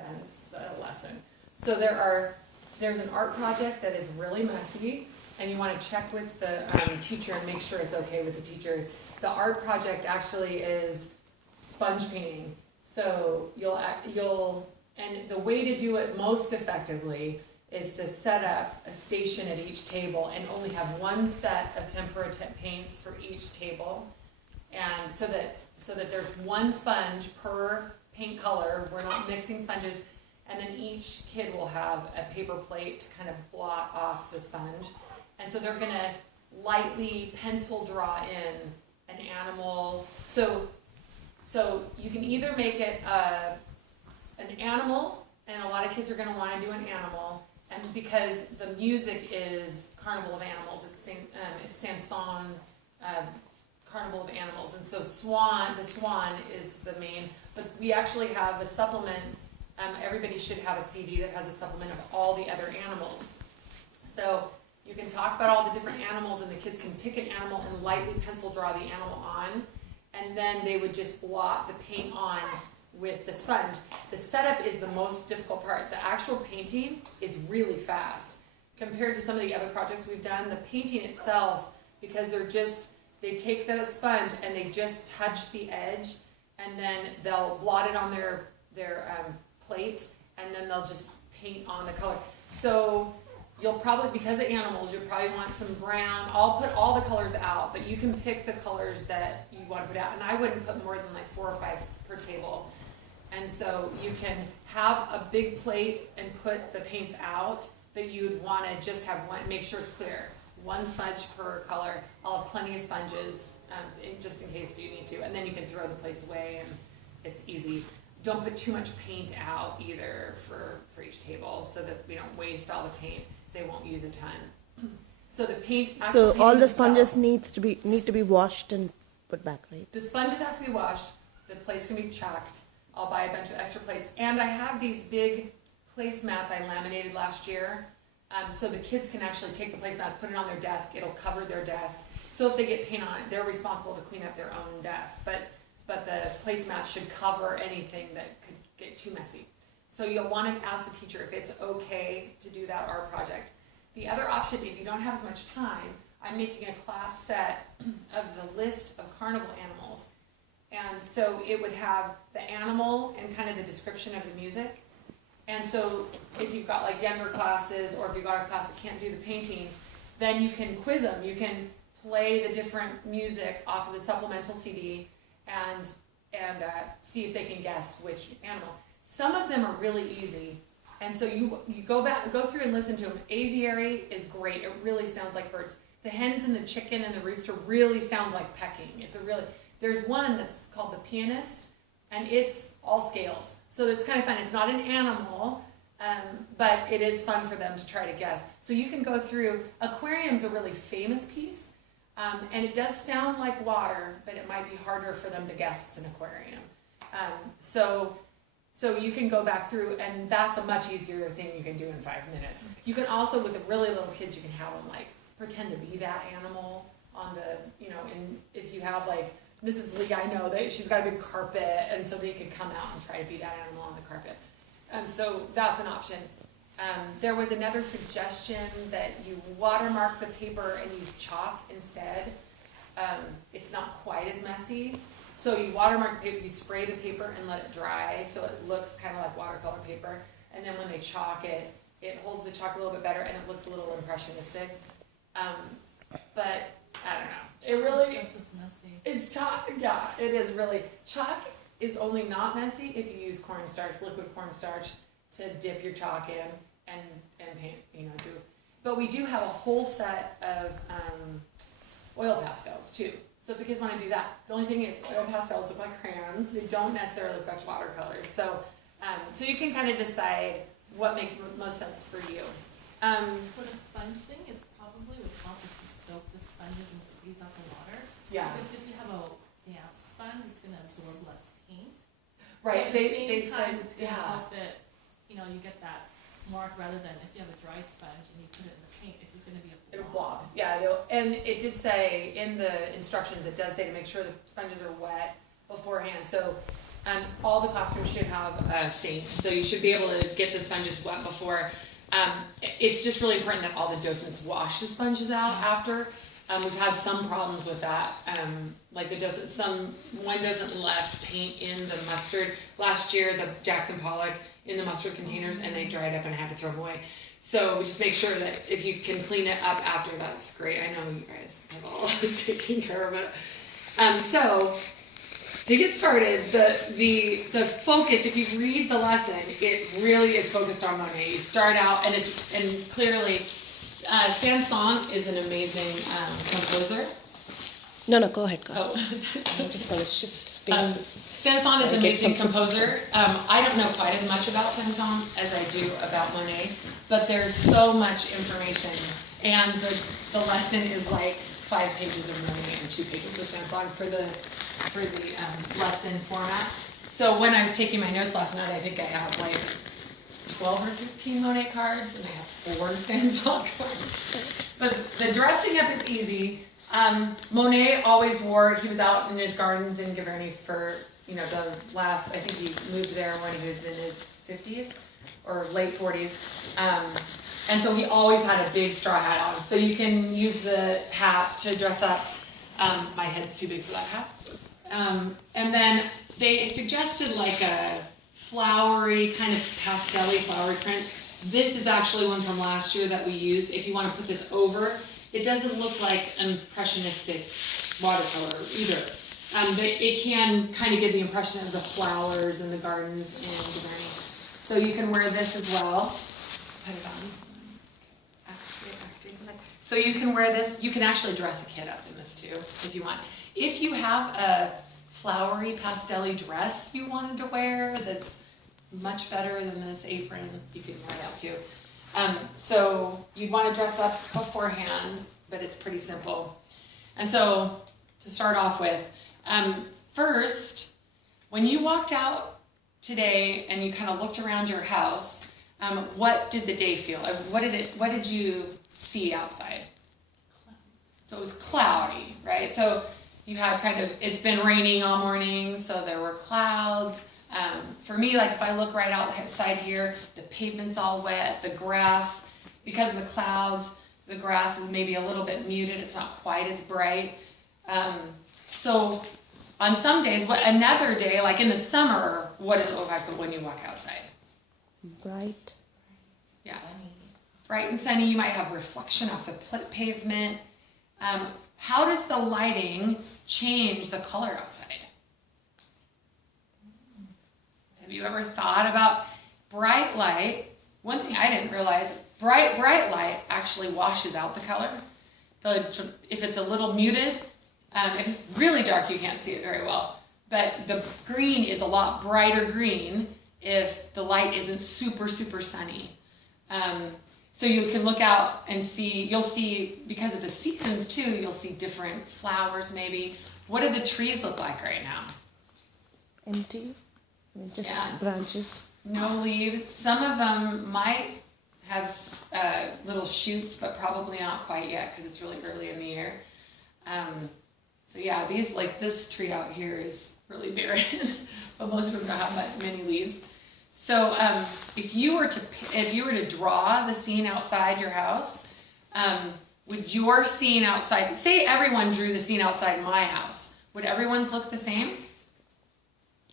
condense the lesson. So there's an art project that is really messy, and you want to check with the teacher and make sure it's okay with the teacher. The art project actually is sponge painting. So and the way to do it most effectively is to set up a station at each table and only have one set of tempera paints for each table. And so that there's one sponge per paint color. We're not mixing sponges. And then each kid will have a paper plate to kind of blot off the sponge. And so they're gonna lightly pencil draw in an animal. So you can either make it an animal, and a lot of kids are gonna wanna do an animal, and because the music is Carnival of Animals, it's Sanson Carnival of Animals, and so the swan is the main, but we actually have a supplement. Everybody should have a CD that has a supplement of all the other animals. So you can talk about all the different animals, and the kids can pick an animal and lightly pencil draw the animal on, and then they would just blot the paint on with the sponge. The setup is the most difficult part. The actual painting is really fast. Compared to some of the other projects we've done, the painting itself, because they take the sponge and they just touch the edge, and then they'll blot it on their plate, and then they'll just paint on the color. So you'll probably, because of animals, you'll probably want some brown. I'll put all the colors out, but you can pick the colors that you want to put out. And I wouldn't put more than like 4 or 5 per table. And so you can have a big plate and put the paints out, but you'd want to just have one, make sure it's clear. One sponge per color. I'll have plenty of sponges, just in case you need to. And then you can throw the plates away, and it's easy. Don't put too much paint out either for each table, so that we don't waste all the paint. They won't use a ton. So the paint. So all the sponges need to be washed and put back, right? The sponges have to be washed. The plates can be chalked. I'll buy a bunch of extra plates, and I have these big placemats I laminated last year, so the kids can actually take the placemats, put it on their desk. It'll cover their desk. So if they get paint on it, they're responsible to clean up their own desk. But the placemats should cover anything that could get too messy. So you'll want to ask the teacher if it's okay to do that art project. The other option, if you don't have as much time, I'm making a class set of the list of carnival animals. And so it would have the animal and kind of the description of the music. And so if you've got like younger classes, or if you've got a class that can't do the painting, then you can quiz them. You can play the different music off of the supplemental CD and see if they can guess which animal. Some of them are really easy, and so you go through and listen to them. Aviary is great. It really sounds like birds. The hens and the chicken and the rooster really sounds like pecking. There's one that's called the pianist, and it's all scales. So it's kind of fun. It's not an animal, but it is fun for them to try to guess. So you can go through. Aquarium's a really famous piece. And it does sound like water, but it might be harder for them to guess it's an aquarium. So you can go back through, and that's a much easier thing you can do in 5 minutes. You can also, with the really little kids, you can have them like pretend to be that animal on the, and if you have like Mrs. Lee, I know that she's got a big carpet, and so they could come out and try to be that animal on the carpet. So that's an option. There was another suggestion that you watermark the paper and use chalk instead. It's not quite as messy. So you watermark the paper, you spray the paper and let it dry so it looks kind of like watercolor paper. And then when they chalk it, it holds the chalk a little bit better and it looks a little impressionistic. But I don't know. It really, it's just as messy. It's chalk. Yeah, it is really. Chalk is only not messy if you use cornstarch, liquid cornstarch, to dip your chalk in and paint, do. But we do have a whole set of oil pastels too. So if the kids want to do that, the only thing is oil pastels look like crayons. They don't necessarily look like watercolors. So you can kind of decide what makes most sense for you. For the sponge thing, it probably would help if you soak the sponges and squeeze out the water. Yeah. Because if you have a damp sponge, it's going to absorb less paint. Right. But at the same time, said, it's going to help it, you get that mark rather than if you have a dry sponge and you put it in the paint, it's just going to be a blob. It'll blob. Yeah, and it did say in the instructions, it does say to make sure the sponges are wet beforehand. So All the classrooms should have a sink, so you should be able to get the sponges wet before. It's just really important that all the docents wash the sponges out after. We've had some problems with that. Like one docent left paint in the mustard last year, the Jackson Pollock in the mustard containers, and they dried up and I had to throw them away. So we just make sure that if you can clean it up after, that's great. I know you guys have all taken care of it. So to get started, the focus, if you read the lesson, it really is focused on Monet. You start out, and clearly, Saint-Saëns is an amazing composer. No, go ahead. Oh. I'm just going to shift space. Saint-Saëns is an amazing composer. I don't know quite as much about Saint-Saëns as I do about Monet, but there's so much information, and the lesson is like 5 pages of Monet and 2 pages of Saint-Saëns for the lesson format. So when I was taking my notes last night, I think I have like 12 or 15 Monet cards, and I have 4 Saint-Saëns cards. But the dressing up is easy. Monet always he was out in his gardens in Giverny for, the last, I think he moved there when he was in his 50s or late 40s. And so he always had a big straw hat on. So you can use the hat to dress up. My head's too big for that hat. And then they suggested like a flowery, kind of pastel-y flowery print. This is actually one from last year that we used. If you want to put this over, it doesn't look like impressionistic watercolor either. But it can kind of give the impression of the flowers and the gardens in Giverny. So you can wear this as well. Put it on. So you can wear this. You can actually dress a kid up in this too, if you want. If you have a flowery, pastel-y dress you wanted to wear that's much better than this apron, you can wear that too. So you'd want to dress up beforehand, but it's pretty simple. And so to start off with, first, when you walked out today and you kind of looked around your house, what did the day feel like? What did you see outside? So it was cloudy, right? So you had it's been raining all morning, so there were clouds. For me, like if I look right outside here, the pavement's all wet, the grass, because of the clouds, the grass is maybe a little bit muted, it's not quite as bright. So on some days, another day, like in the summer, what does it look like when you walk outside? Bright. Yeah. Bright and sunny. You might have reflection off the pavement. How does the lighting change the color outside? Have you ever thought about bright light? One thing I didn't realize, bright light actually washes out the color. If it's a little muted, if it's really dark, you can't see it very well. But the green is a lot brighter green if the light isn't super, super sunny. So you can look out and you'll see, because of the seasons too, you'll see different flowers maybe. What do the trees look like right now? Empty. Just branches. No leaves. Some of them might have little shoots, but probably not quite yet because it's really early in the year. So yeah, this tree out here is really barren, but most of them don't have many leaves. So if you were to draw the scene outside your house, would your scene outside, say everyone drew the scene outside my house, would everyone's look the same?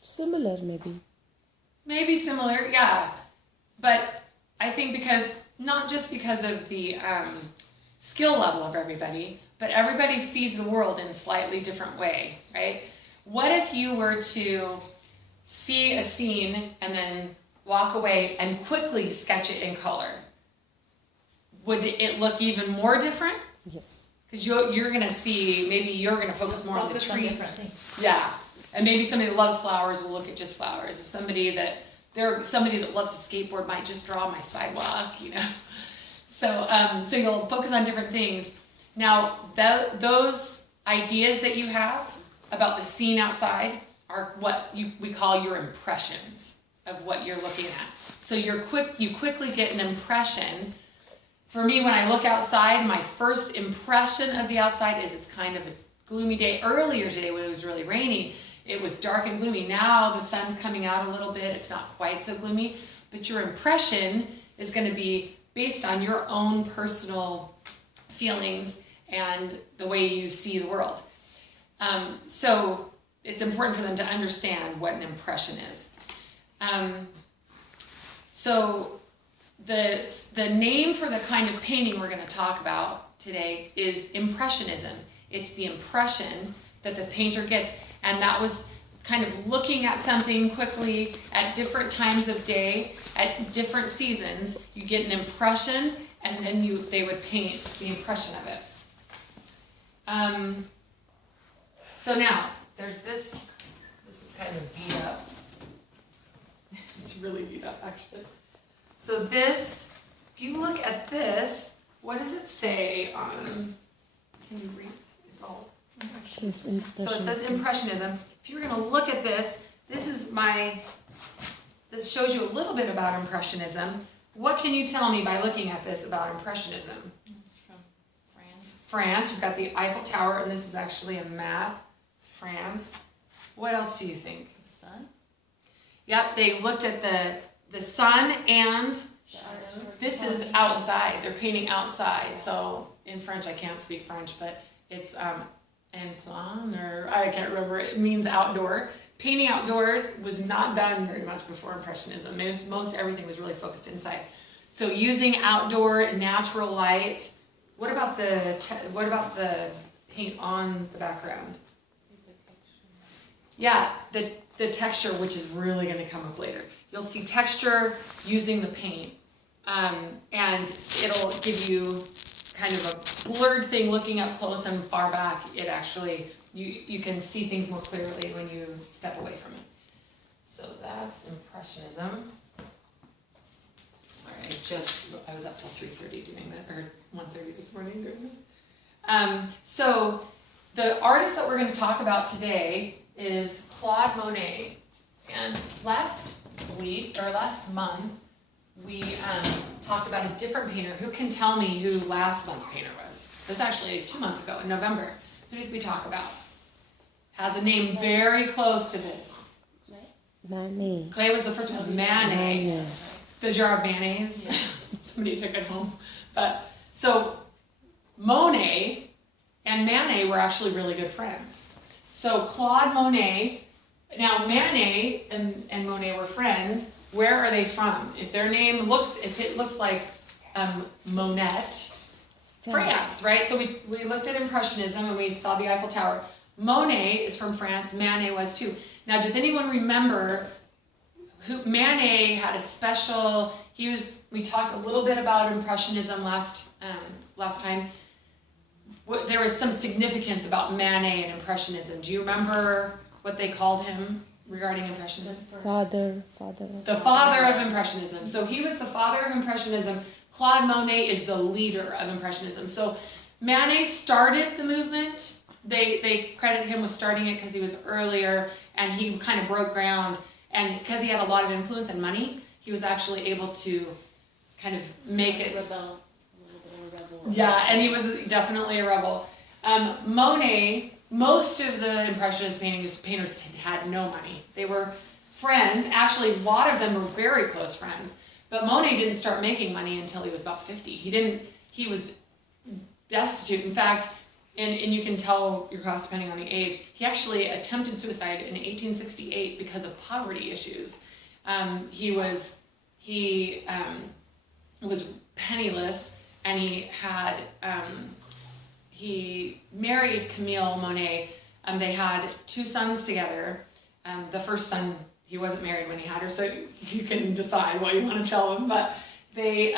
Similar, maybe. Maybe similar, yeah. But I think not just because of the skill level of everybody, but everybody sees the world in a slightly different way, right? What if you were to see a scene and then walk away and quickly sketch it in color? Would it look even more different? Yes. Because you're going to see, maybe you're going to focus more on the tree. Different things. Yeah. And maybe somebody that loves flowers will look at just flowers. If somebody that loves to skateboard might just draw my sidewalk, So you'll focus on different things. Now, those ideas that you have about the scene outside are what we call your impressions of what you're looking at. So you quickly get an impression. For me, when I look outside, my first impression of the outside is it's kind of a gloomy day. Earlier today, when it was really rainy, it was dark and gloomy. Now the sun's coming out a little bit. It's not quite so gloomy, but your impression is going to be based on your own personal feelings and the way you see the world. So it's important for them to understand what an impression is. So the name for the kind of painting we're going to talk about today is Impressionism. It's the impression that the painter gets, and that was kind of looking at something quickly at different times of day, at different seasons. You get an impression, and then they would paint the impression of it. So now, there's this is kind of beat up. It's really beat up, actually. So this, if you look at this, what does it say on, can you read? It's all, so it says Impressionism. If you were going to look at this, this shows you a little bit about Impressionism. What can you tell me by looking at this about Impressionism? It's from France. France, you've got the Eiffel Tower, and this is actually a map. France. What else do you think? The sun? Yep, they looked at the sun, and Shadow. this is outside. They're painting outside. So in French, I can't speak French, but it's en plein, or I can't remember. It means outdoor. Painting outdoors was not done very much before Impressionism. Most everything was really focused inside. So using outdoor natural light. What about the paint on the background? Yeah, the texture, which is really going to come up later. You'll see texture using the paint, and it'll give you kind of a blurred thing looking up close and far back. It actually, you can see things more clearly when you step away from it. So that's Impressionism. Sorry, I was up till 3:30 doing that, or 1:30 this morning doing this. So the artist that we're going to talk about today is Claude Monet. And last month, we talked about a different painter. Who can tell me who last month's painter was? It was actually 2 months ago in November. Who did we talk about? Has a name very close to this. Manet. Clay was the first one. Manet. Manet. The jar of mayonnaise. Yeah. Somebody took it home. But so Monet and Manet were actually really good friends. So Claude Monet, now Manet and Monet were friends. Where are they from? If it looks like Monet, France, right? So we looked at Impressionism and we saw the Eiffel Tower. Monet is from France. Manet was too. Now, does anyone remember who Manet had a special? We talked a little bit about Impressionism last time. There was some significance about Manet and Impressionism. Do you remember what they called him regarding Impressionism? The father of Impressionism. So he was the father of Impressionism. Claude Monet is the leader of Impressionism. So Manet started the movement. They credit him with starting it because he was earlier, and he kind of broke ground. And because he had a lot of influence and money, he was actually able to kind of make it. Rebel. Yeah, and he was definitely a rebel. Monet, most of the Impressionist painters had no money. They were friends. Actually, a lot of them were very close friends. But Monet didn't start making money until he was about 50. He was destitute. In fact, and you can tell your class depending on the age, he actually attempted suicide in 1868 because of poverty issues. He was penniless, and he married Camille Monet. They had 2 sons together. The first son, he wasn't married when he had her, so you can decide what you want to tell them. But they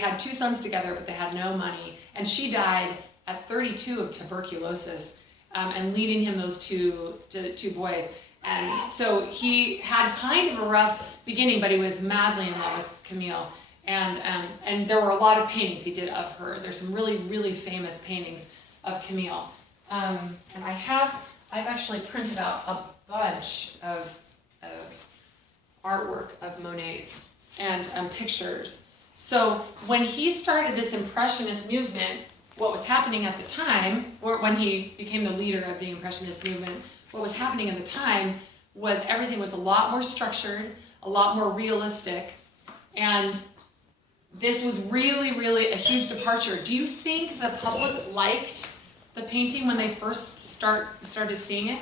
had 2 sons together, but they had no money. And she died at 32 of tuberculosis, and leaving him those two boys. And so he had kind of a rough beginning, but he was madly in love with Camille. And there were a lot of paintings he did of her. There's some really, really famous paintings of Camille. And I've actually printed out a bunch of artwork of Monet's and pictures. So when he started this Impressionist movement, what was happening at the time, or when he became the leader of the Impressionist movement, what was happening at the time was everything was a lot more structured, a lot more realistic, and this was really, really a huge departure. Do you think the public liked the painting when they first started seeing it?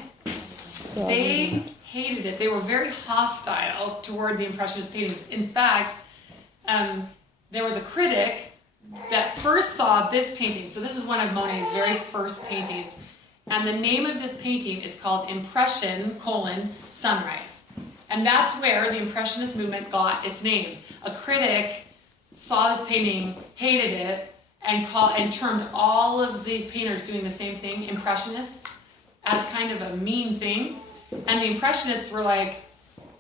They hated it. They were very hostile toward the Impressionist paintings. In fact, there was a critic that first saw this painting. So this is one of Monet's very first paintings. And the name of this painting is called Impression, Sunrise. And that's where the Impressionist movement got its name. A critic saw this painting, hated it, and termed all of these painters doing the same thing, Impressionists, as kind of a mean thing. And the Impressionists were like,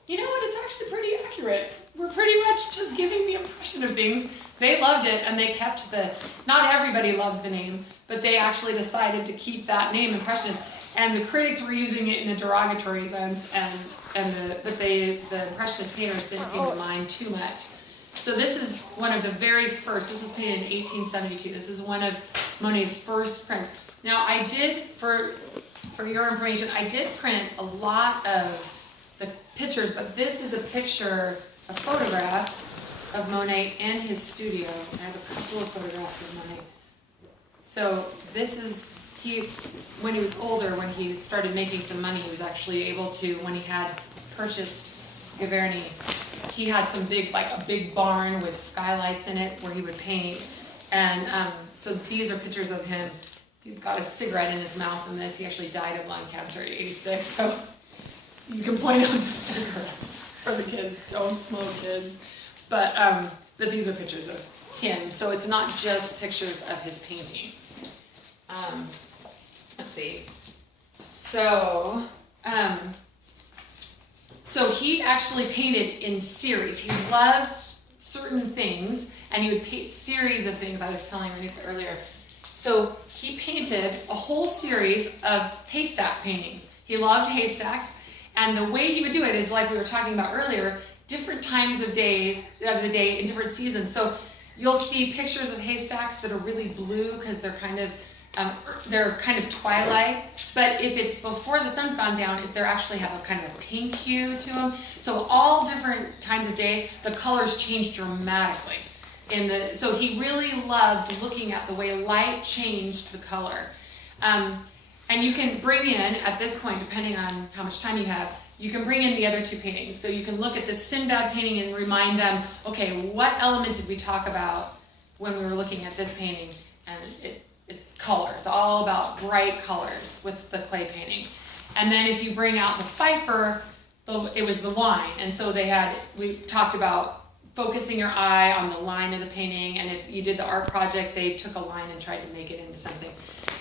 you know what, it's actually pretty accurate. We're pretty much just giving the impression of things. They loved it, and they kept not everybody loved the name, but they actually decided to keep that name, Impressionist. And the critics were using it in a derogatory sense, but the Impressionist painters didn't seem to mind too much. So this is one of the very first, this was painted in 1872. This is one of Monet's first prints. Now I did, for your information, I did print a lot of the pictures, but this is a photograph of Monet in his studio. I have a couple of photographs of Monet. So this is, when he was older, when he started making some money, he was actually able to, when he had purchased Gavarni, he had some a big barn with skylights in it where he would paint. And so these are pictures of him. He's got a cigarette in his mouth in this. He actually died of lung cancer at 86. So you can point out the cigarette for the kids. Don't smoke, kids. But these are pictures of him. So it's not just pictures of his painting. Let's see. So he actually painted in series. He loved certain things, and he would paint series of things. I was telling Renita earlier. So he painted a whole series of haystack paintings. He loved haystacks, and the way he would do it is like we were talking about earlier, different times of the day in different seasons. So you'll see pictures of haystacks that are really blue because they're kind of twilight, but if it's before the sun's gone down, they actually have a kind of a pink hue to them. So all different times of day, the colors change dramatically. So he really loved looking at the way light changed the color. And you can bring in, at this point, depending on how much time you have, you can bring in the other two paintings. So you can look at the Sinbad painting and remind them, okay, what element did we talk about when we were looking at this painting? And it's color. It's all about bright colors with the clay painting. And then if you bring out the Pfeiffer, it was the line. And so we talked about focusing your eye on the line of the painting. And if you did the art project, they took a line and tried to make it into something.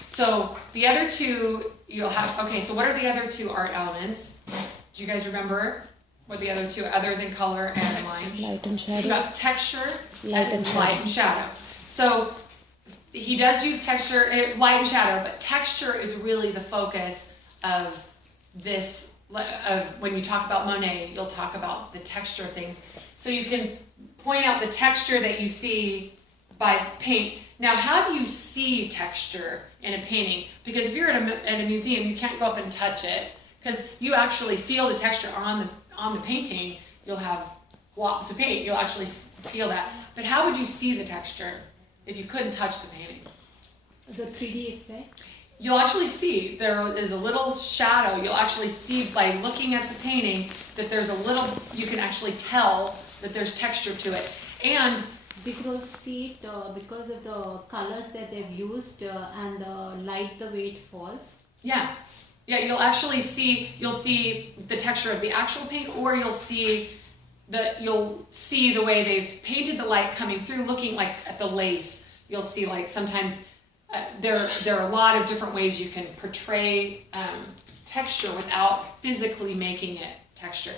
So the other two, you'll have, okay, so what are the other two art elements? Do you guys remember what the other two, other than color and line? Light and shadow. We got texture and light and shadow. So he does use texture, light and shadow, but texture is really the focus of this. When you talk about Monet, you'll talk about the texture of things. So you can point out the texture that you see by paint. Now, how do you see texture in a painting? Because if you're at a museum, you can't go up and touch it because you actually feel the texture on the painting. You'll have globs of paint. You'll actually feel that. But how would you see the texture if you couldn't touch the painting? The 3D effect? You'll actually see there is a little shadow. You'll actually see by looking at the painting that there's you can actually tell that there's texture to it. And We could also see it because of the colors that they've used and the light, the way it falls. Yeah, you'll see the texture of the actual paint, or you'll see the way they've painted the light coming through, looking like at the lace. You'll see like sometimes there are a lot of different ways you can portray texture without physically making it texture.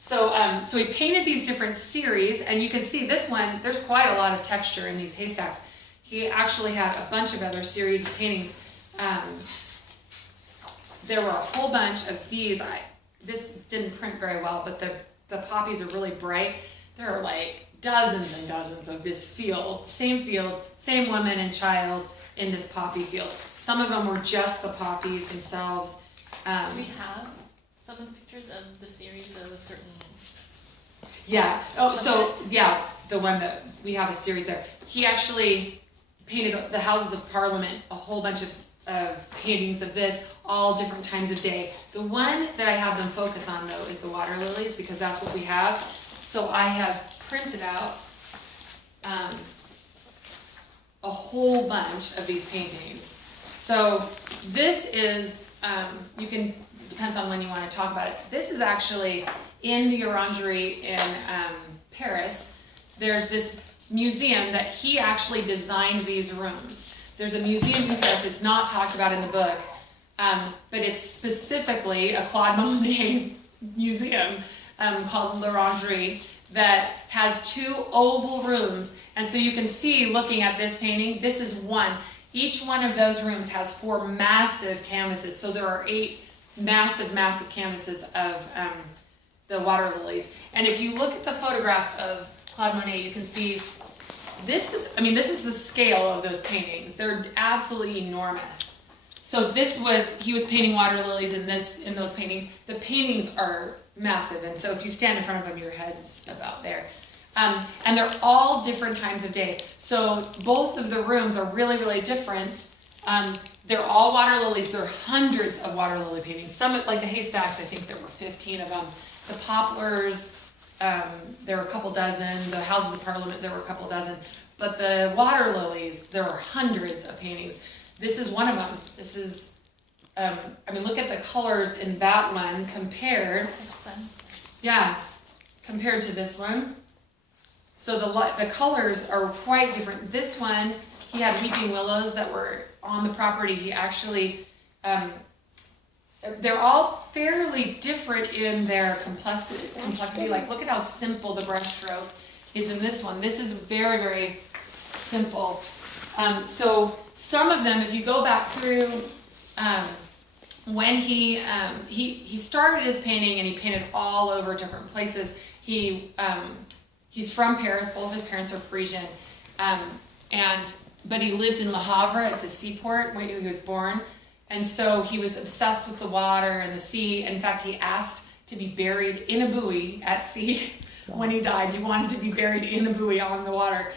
So he painted these different series, and you can see this one, there's quite a lot of texture in these haystacks. He actually had a bunch of other series of paintings. There were a whole bunch of these. This didn't print very well, but the poppies are really bright. There are like dozens and dozens of this field, same woman and child in this poppy field. Some of them were just the poppies themselves. Do we have some of the pictures of the series of a certain? Yeah. Oh, so yeah, the one that we have a series there. He actually painted the Houses of Parliament, a whole bunch of paintings of this, all different times of day. The one that I have them focus on though is the water lilies because that's what we have. So I have printed out a whole bunch of these paintings. So this is depends on when you want to talk about it. This is actually in the Orangerie in Paris. There's this museum that he actually designed these rooms. There's a museum in Paris, it's not talked about in the book, but it's specifically a Claude Monet museum called L'Orangerie that has 2 oval rooms. And so you can see, looking at this painting, this is one. Each one of those rooms has 4 massive canvases. So there are 8 massive, massive canvases of the water lilies. And if you look at the photograph of Claude Monet, you can see this is the scale of those paintings. They're absolutely enormous. So he was painting water lilies in those paintings. The paintings are massive, and so if you stand in front of them, your head's about there. And they're all different times of day. So both of the rooms are really, really different. They're all water lilies. There are hundreds of water lily paintings. Some, like the haystacks, I think there were 15 of them. The poplars, there were a couple dozen. The Houses of Parliament, there were a couple dozen. But the water lilies, there are hundreds of paintings. This is one of them. This is, look at the colors in that one compared. Compared to this one. So the colors are quite different. This one, he had weeping willows that were on the property. He actually, they're all fairly different in their complexity. Like, look at how simple the brushstroke is in this one. This is very, very simple. So some of them, if you go back through, when he started his painting and he painted all over different places. He's from Paris. Both of his parents are Parisian, but he lived in Le Havre. It's a seaport where he was born, and so he was obsessed with the water and the sea. In fact, he asked to be buried in a buoy at sea. When he died, he wanted to be buried in a buoy on the water.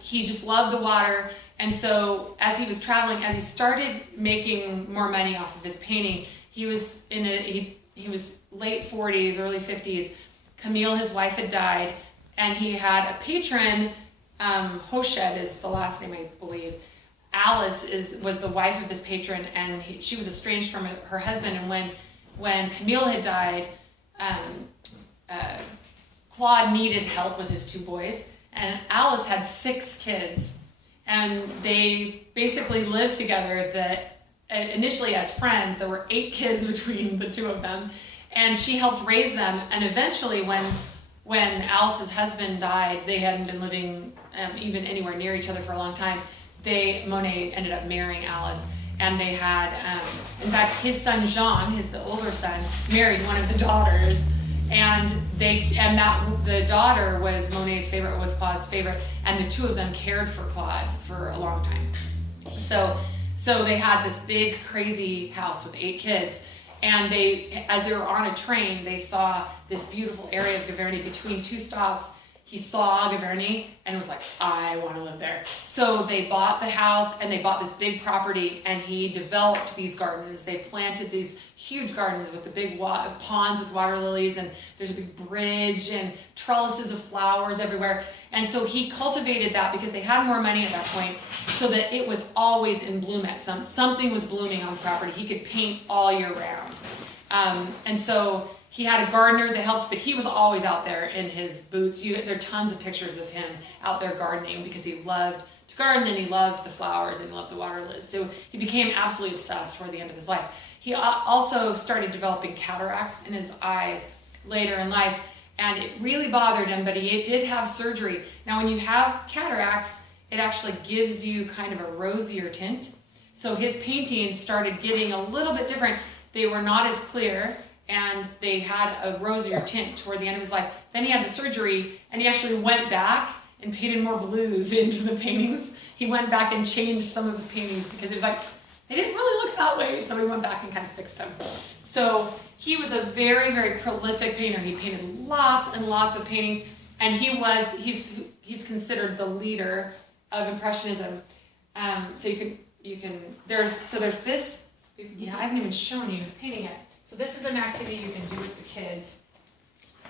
He just loved the water, and so as he was traveling, as he started making more money off of his painting, he was he was late 40s, early 50s. Camille, his wife, had died, and he had a patron. Hochet is the last name, I believe. Alice was the wife of this patron, and she was estranged from her husband. And when Camille had died, Claude needed help with his 2 boys, and Alice had 6 kids, and they basically lived together. That initially as friends, there were 8 kids between the 2 of them, and she helped raise them. And eventually, when Alice's husband died, they hadn't been living even anywhere near each other for a long time. Monet ended up marrying Alice, and they had, in fact, his son Jean, the older son, married one of the daughters, and the daughter was Monet's favorite, was Claude's favorite, and the 2 of them cared for Claude for a long time. So they had this big, crazy house with 8 kids. And as they were on a train, they saw this beautiful area of Giverny. Between 2 stops, he saw Giverny and was like, I want to live there. So they bought the house and they bought this big property, and he developed these gardens. They planted these huge gardens with the big ponds with water lilies, and there's a big bridge and trellises of flowers everywhere. And so he cultivated that because they had more money at that point, so that it was always in bloom. Something was blooming on the property. He could paint all year round. And so he had a gardener that helped, but he was always out there in his boots. There are tons of pictures of him out there gardening because he loved to garden, and he loved the flowers, and he loved the water lilies. So he became absolutely obsessed toward the end of his life. He also started developing cataracts in his eyes later in life, and it really bothered him, but he did have surgery. Now, when you have cataracts, it actually gives you kind of a rosier tint. So his paintings started getting a little bit different. They were not as clear, and they had a rosier tint toward the end of his life. Then he had the surgery, and he actually went back and painted more blues into the paintings. He went back and changed some of his paintings because it was like, they didn't really look that way, so we went back and kind of fixed them. So he was a very, very prolific painter. He painted lots and lots of paintings, and he's considered the leader of Impressionism. So there's this. Yeah, I haven't even shown you painting it. So this is an activity you can do with the kids.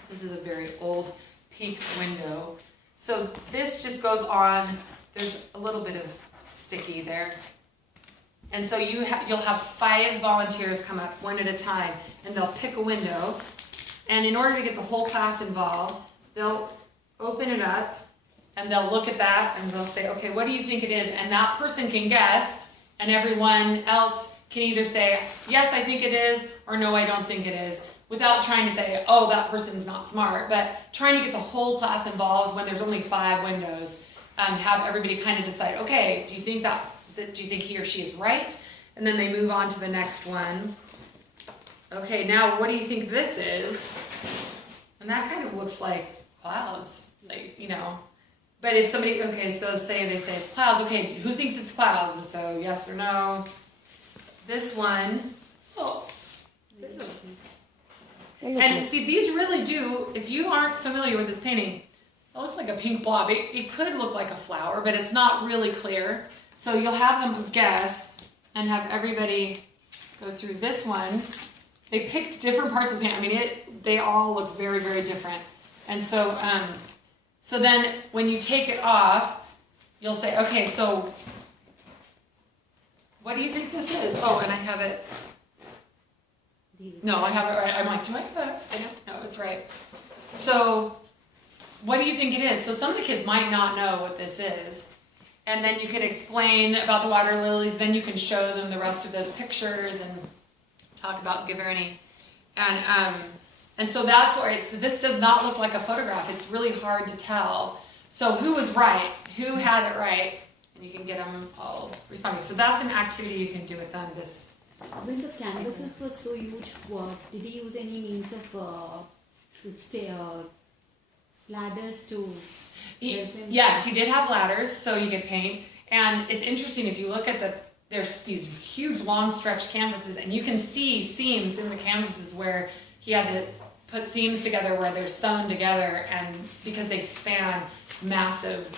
This is a very old pink window. So this just goes on. There's a little bit of sticky there. And so you'll have 5 volunteers come up one at a time, and they'll pick a window. And in order to get the whole class involved, they'll open it up, and they'll look at that, and they'll say, okay, what do you think it is? And that person can guess, and everyone else can either say, yes, I think it is, or no, I don't think it is, without trying to say, oh, that person's not smart, but trying to get the whole class involved when there's only 5 windows. Have everybody kind of decide, okay, do you think he or she is right? And then they move on to the next one. Okay, now what do you think this is? And that kind of looks like clouds, like, you know. But if somebody, okay, so say it's clouds, okay, who thinks it's clouds? And so yes or no. This one, and see, these really do, if you aren't familiar with this painting, it looks like a pink blob. It could look like a flower, but it's not really clear. So you'll have them guess and have everybody go through this one. They picked different parts of the paint. I mean, they all look very, very different. And so, so then when you take it off, you'll say, okay, so what do you think this is? Oh, and I have it. No, I have it right. I'm like, do I have it upside down? No, it's right. So what do you think it is? So some of the kids might not know what this is. And then you can explain about the water lilies. Then you can show them the rest of those pictures and talk about Giverny. And so that's where this does not look like a photograph. It's really hard to tell. So who was right? Who had it right? And you can get them all responding. So that's an activity you can do with them. When the canvases were so huge, did he use any means of ladders to help him? Yes, he did have ladders, so he could paint. And it's interesting, if you look at there's these huge long stretched canvases, and you can see seams in the canvases where he had to put seams together where they're sewn together, and because they span massive,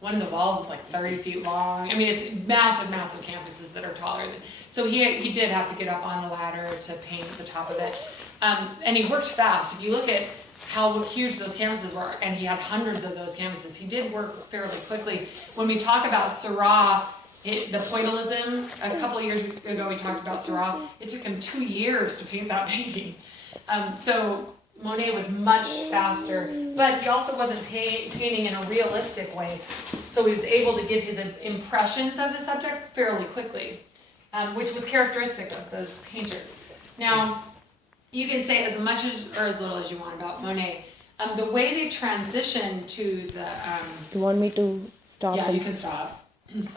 one of the walls is like 30 feet long. I mean, it's massive, massive canvases that are taller than. So he did have to get up on a ladder to paint the top of it. And he worked fast. If you look at how huge those canvases were, and he had hundreds of those canvases, he did work fairly quickly. When we talk about Seurat, the pointillism, a couple of years ago we talked about Seurat, it took him 2 years to paint that painting. So Monet was much faster, but he also wasn't painting in a realistic way. So he was able to give his impressions of the subject fairly quickly, which was characteristic of those painters. Now, you can say as much or as little as you want about Monet. The way they transition to the... You want me to stop? Yeah, you can stop.